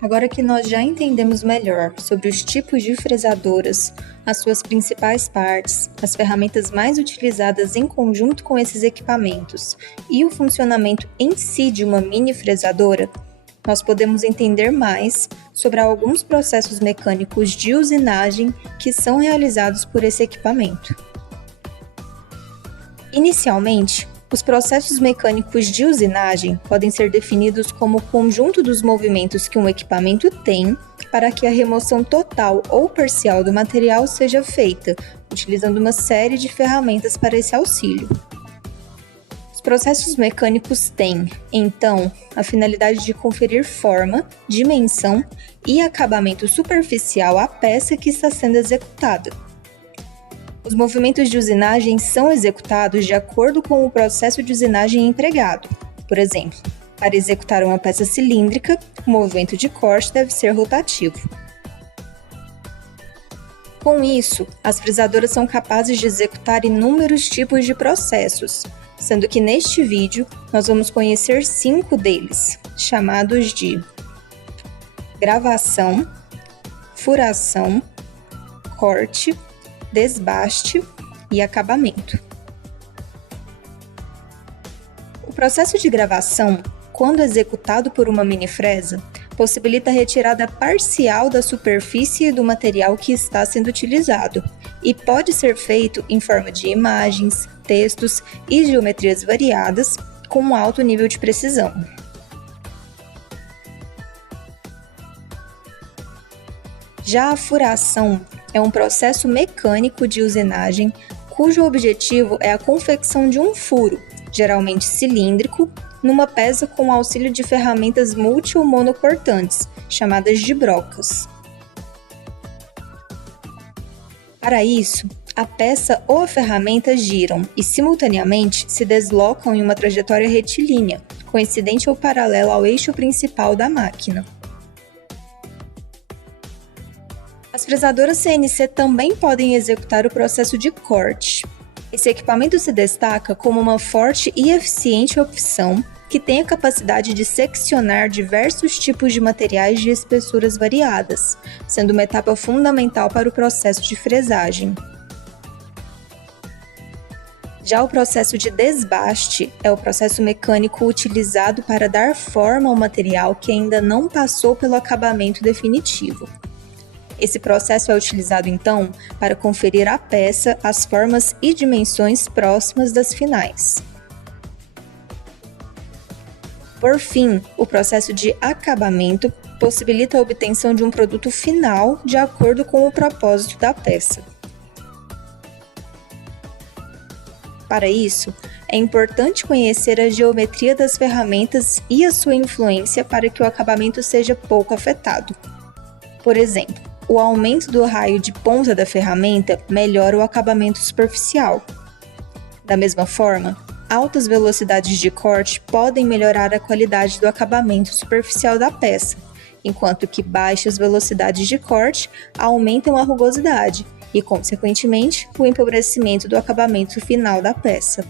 Agora que nós já entendemos melhor sobre os tipos de fresadoras, as suas principais partes, as ferramentas mais utilizadas em conjunto com esses equipamentos e o funcionamento em si de uma mini fresadora, nós podemos entender mais sobre alguns processos mecânicos de usinagem que são realizados por esse equipamento. Inicialmente, os processos mecânicos de usinagem podem ser definidos como o conjunto dos movimentos que um equipamento tem para que a remoção total ou parcial do material seja feita, utilizando uma série de ferramentas para esse auxílio. Os processos mecânicos têm, então, a finalidade de conferir forma, dimensão e acabamento superficial à peça que está sendo executada. Os movimentos de usinagem são executados de acordo com o processo de usinagem empregado. Por exemplo, para executar uma peça cilíndrica, o movimento de corte deve ser rotativo. Com isso, as fresadoras são capazes de executar inúmeros tipos de processos, sendo que neste vídeo nós vamos conhecer 5 deles, chamados de gravação, furação, corte, desbaste e acabamento. O processo de gravação, quando executado por uma mini fresa, possibilita a retirada parcial da superfície do material que está sendo utilizado e pode ser feito em forma de imagens, textos e geometrias variadas com um alto nível de precisão. Já a furação é um processo mecânico de usinagem cujo objetivo é a confecção de um furo, geralmente cilíndrico, numa peça com o auxílio de ferramentas multi- ou monocortantes, chamadas de brocas. Para isso, a peça ou a ferramenta giram e, simultaneamente, se deslocam em uma trajetória retilínea, coincidente ou paralela ao eixo principal da máquina. As fresadoras CNC também podem executar o processo de corte. Esse equipamento se destaca como uma forte e eficiente opção que tem a capacidade de seccionar diversos tipos de materiais de espessuras variadas, sendo uma etapa fundamental para o processo de fresagem. Já o processo de desbaste é o processo mecânico utilizado para dar forma ao material que ainda não passou pelo acabamento definitivo. Esse processo é utilizado, então, para conferir à peça as formas e dimensões próximas das finais. Por fim, o processo de acabamento possibilita a obtenção de um produto final de acordo com o propósito da peça. Para isso, é importante conhecer a geometria das ferramentas e a sua influência para que o acabamento seja pouco afetado. Por exemplo, o aumento do raio de ponta da ferramenta melhora o acabamento superficial. Da mesma forma, altas velocidades de corte podem melhorar a qualidade do acabamento superficial da peça, enquanto que baixas velocidades de corte aumentam a rugosidade e, consequentemente, o empobrecimento do acabamento final da peça.